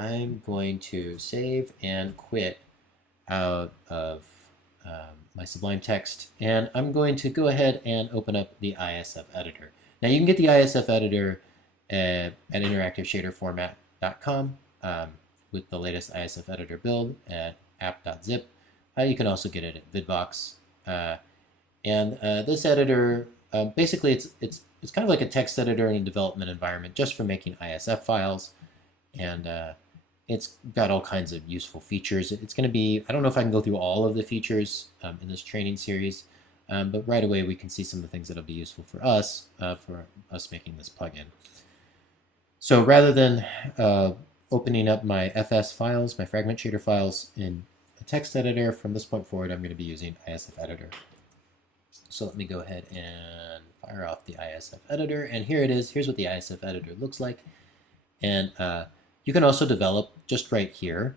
I'm going to save and quit out of my Sublime Text, and I'm going to go ahead and open up the ISF editor. Now you can get the ISF editor at interactiveshaderformat.com with the latest ISF editor build at app.zip. You can also get it at Vidvox. And this editor, basically, it's kind of like a text editor in a development environment just for making ISF files, and it's got all kinds of useful features. It's going to be, I don't know if I can go through all of the features in this training series, but right away we can see some of the things that'll be useful for us making this plugin. So rather than opening up my FS files, my fragment shader files in a text editor, from this point forward, I'm going to be using ISF editor. So let me go ahead and fire off the ISF editor, and here it is. Here's what the ISF editor looks like. And you can also develop just right here.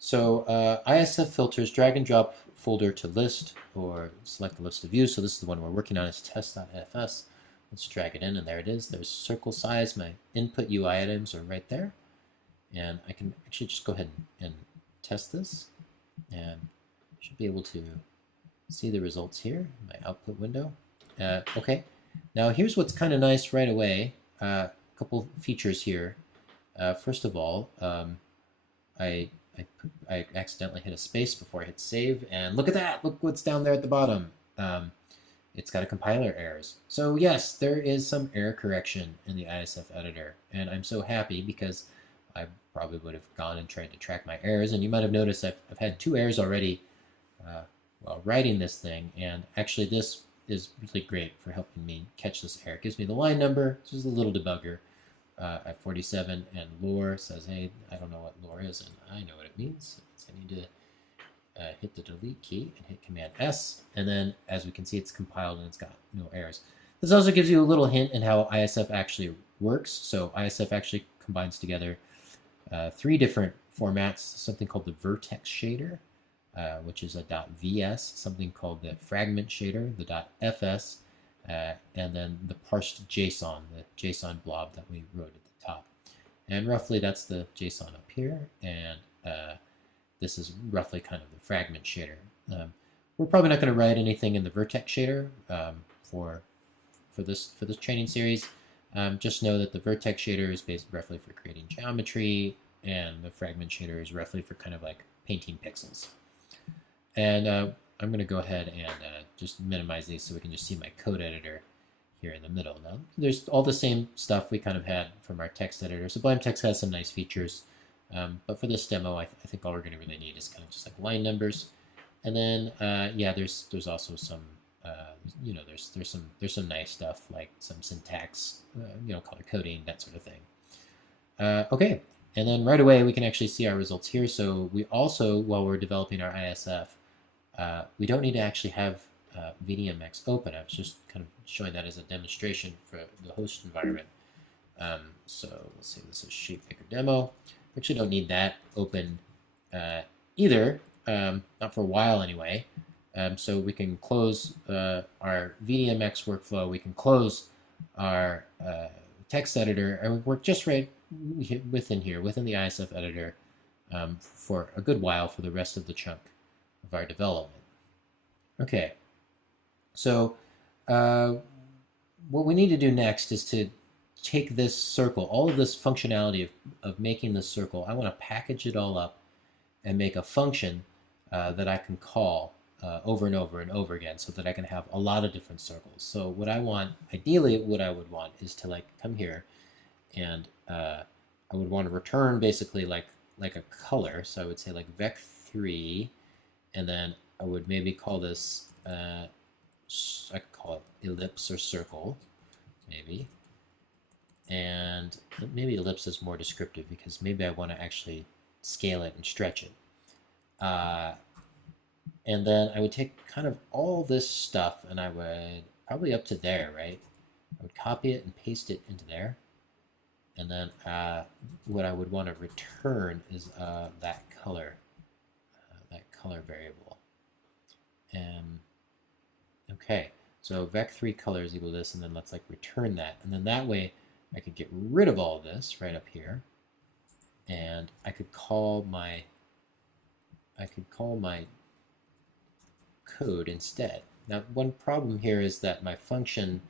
ISF filters, drag and drop folder to list, or select the list of views. So this is the one we're working on, is test.fs. Let's drag it in, and there it is. There's circle size. My input UI items are right there. And I can actually just go ahead and test this, and should be able to see the results here, my output window. Okay, now here's what's kind of nice right away. A couple features here. First of all, I accidentally hit a space before I hit save, and look at that! Look what's down there at the bottom. It's got a compiler errors. So yes, there is some error correction in the ISF editor, and I'm so happy because I probably would have gone and tried to track my errors, and you might have noticed I've had 2 errors already while writing this thing, and actually this is really great for helping me catch this error. It gives me the line number, this is a little debugger at 47, and lore says, hey, I don't know what lore is, and I know what it means. So I need to hit the delete key and hit Command S, and then as we can see, it's compiled and it's got no errors. This also gives you a little hint in how ISF actually works. So ISF actually combines together 3 different formats, something called the vertex shader, which is a .vs, something called the fragment shader, the .fs, and then the parsed JSON, the JSON blob that we wrote at the top. And roughly that's the JSON up here, and this is roughly kind of the fragment shader. We're probably not going to write anything in the vertex shader for this training series. Just know that the vertex shader is based roughly for creating geometry, and the fragment shader is roughly for kind of like painting pixels. And I'm going to go ahead and just minimize these so we can just see my code editor here in the middle. Now, there's all the same stuff we kind of had from our text editor. Sublime Text has some nice features, but for this demo, I think all we're going to really need is kind of just like line numbers. And then, yeah, there's also some, you know, there's some nice stuff like some syntax, you know, color coding, that sort of thing. Okay, and then right away we can actually see our results here. So we also, while we're developing our ISF, we don't need to actually have VDMX open. I was just kind of showing that as a demonstration for the host environment. So let's say this is ShapeMaker demo. We actually don't need that open either, not for a while anyway. So we can close our VDMX workflow. We can close our text editor, and we work just right within here, within the ISF editor, for a good while for the rest of the chunk of our development. Okay, so what we need to do next is to take this circle, all of this functionality of making this circle. I want to package it all up and make a function that I can call over and over and over again, so that I can have a lot of different circles. So what I want, ideally what I would want, is to like come here, and I would want to return basically like a color. So I would say like vec3, and then I would maybe call this, I could call it ellipse or circle, maybe. And maybe ellipse is more descriptive because maybe I want to actually scale it and stretch it. And then I would take kind of all this stuff, and I would probably up to there, right? I would copy it and paste it into there. And then what I would want to return is that color variable. Okay, so vec3 color is equal to this, and then let's like return that. And then that way I could get rid of all of this right up here. and I could call my code instead. Now, one problem here is that my function,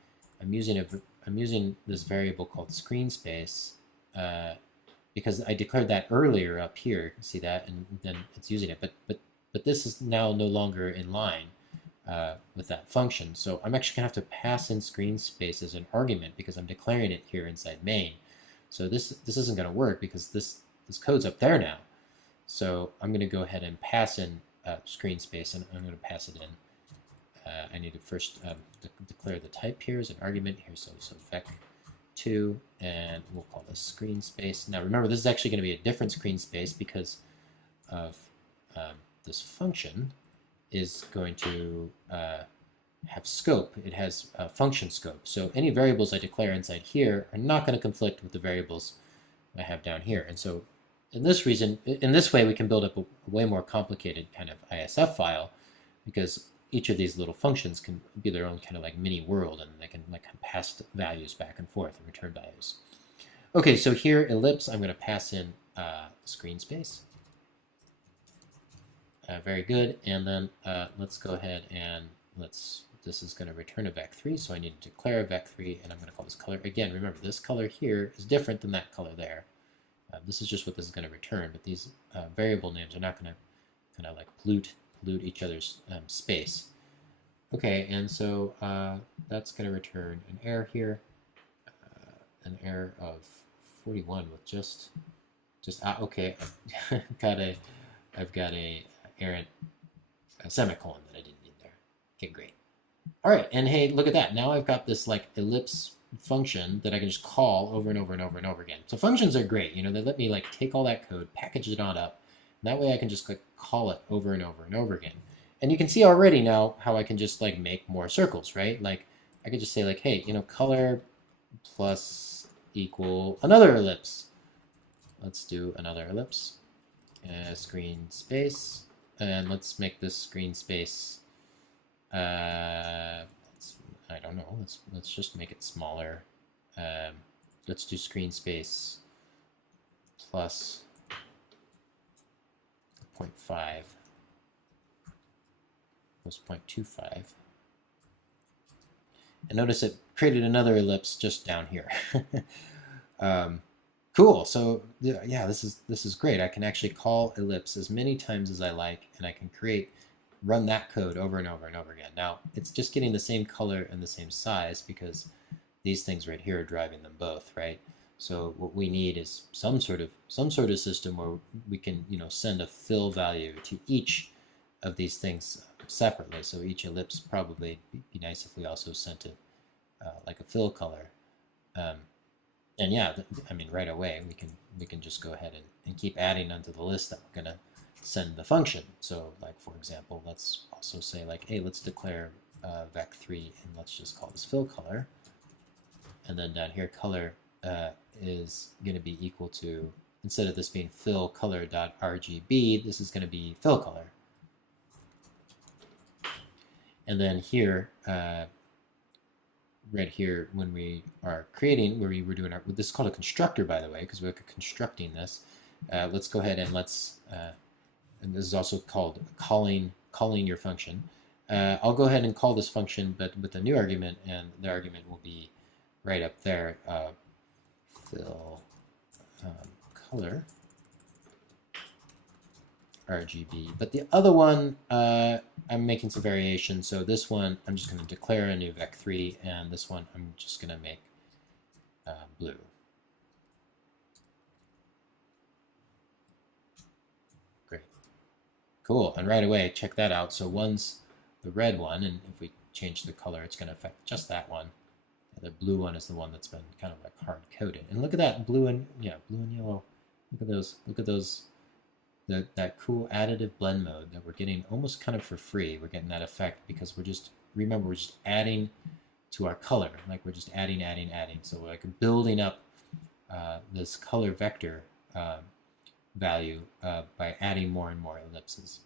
I'm using this variable called screen space because I declared that earlier up here. See that, and then it's using it. But this is now no longer in line with that function. So I'm actually gonna have to pass in screen space as an argument because I'm declaring it here inside main. So this isn't gonna work because this code's up there now. So I'm gonna go ahead and pass in screen space, and I'm gonna pass it in. I need to first declare the type here as an argument here. So vec2, and we'll call this screen space. Now remember, this is actually going to be a different screen space because of this function is going to have scope. It has function scope. So any variables I declare inside here are not going to conflict with the variables I have down here. And so in this way, we can build up a way more complicated kind of ISF file because each of these little functions can be their own kind of like mini world, and they can like pass values back and forth and return values. Okay, so here ellipse, I'm going to pass in screen space. Very good, and then let's go ahead and this is going to return a vec3, so I need to declare a vec3, and I'm going to call this color. Again, remember, this color here is different than that color there. This is just what this is going to return, but these variable names are not going to kind of like pollute each other's space. Okay, and so that's going to return an error here, an error of 41 with just okay. I've got a errant semicolon that I didn't need there. Okay, great. All right, and hey, look at that. Now I've got this like ellipse function that I can just call over and over and over and over again. So functions are great. You know, they let me like take all that code, package it on up. And that way I can just like call it over and over and over again. And you can see already now how I can just like make more circles, right? Like I could just say like, hey, you know, color plus equal another ellipse. Let's do another ellipse. Screen space. And let's make this screen space, I don't know, let's just make it smaller. Let's do screen space plus 0.5 plus 0.25. And notice it created another ellipse just down here. Cool. So yeah, this is great. I can actually call ellipse as many times as I like, and I can run that code over and over and over again. Now it's just getting the same color and the same size because these things right here are driving them both, right? So what we need is some sort of system where we can, you know, send a fill value to each of these things separately. So each ellipse probably be nice if we also sent it like a fill color. And yeah, I mean, right away we can just go ahead and keep adding onto the list that we're gonna send the function. So like for example, let's also say like, hey, let's declare vec3 and let's just call this fill color. And then down here, color is gonna be equal to, instead of this being fill color.rgb, this is gonna be fill color. And then here, right here, when we are creating, where we were doing this is called a constructor, by the way, because we're constructing this. Let's go ahead and and this is also called calling your function. I'll go ahead and call this function, but with a new argument, and the argument will be right up there, fill color RGB. But the other one, I'm making some variations. So this one, I'm just going to declare a new vec3, and this one, I'm just going to make blue. Great. Cool. And right away, check that out. So one's the red one, and if we change the color, it's going to affect just that one. The blue one is the one that's been kind of like hard-coded. And look at that blue and yellow. Look at those. That cool additive blend mode that we're getting almost kind of for free. We're getting that effect because we're just adding to our color. Like we're just adding. So we're like building up this color vector value by adding more and more ellipses.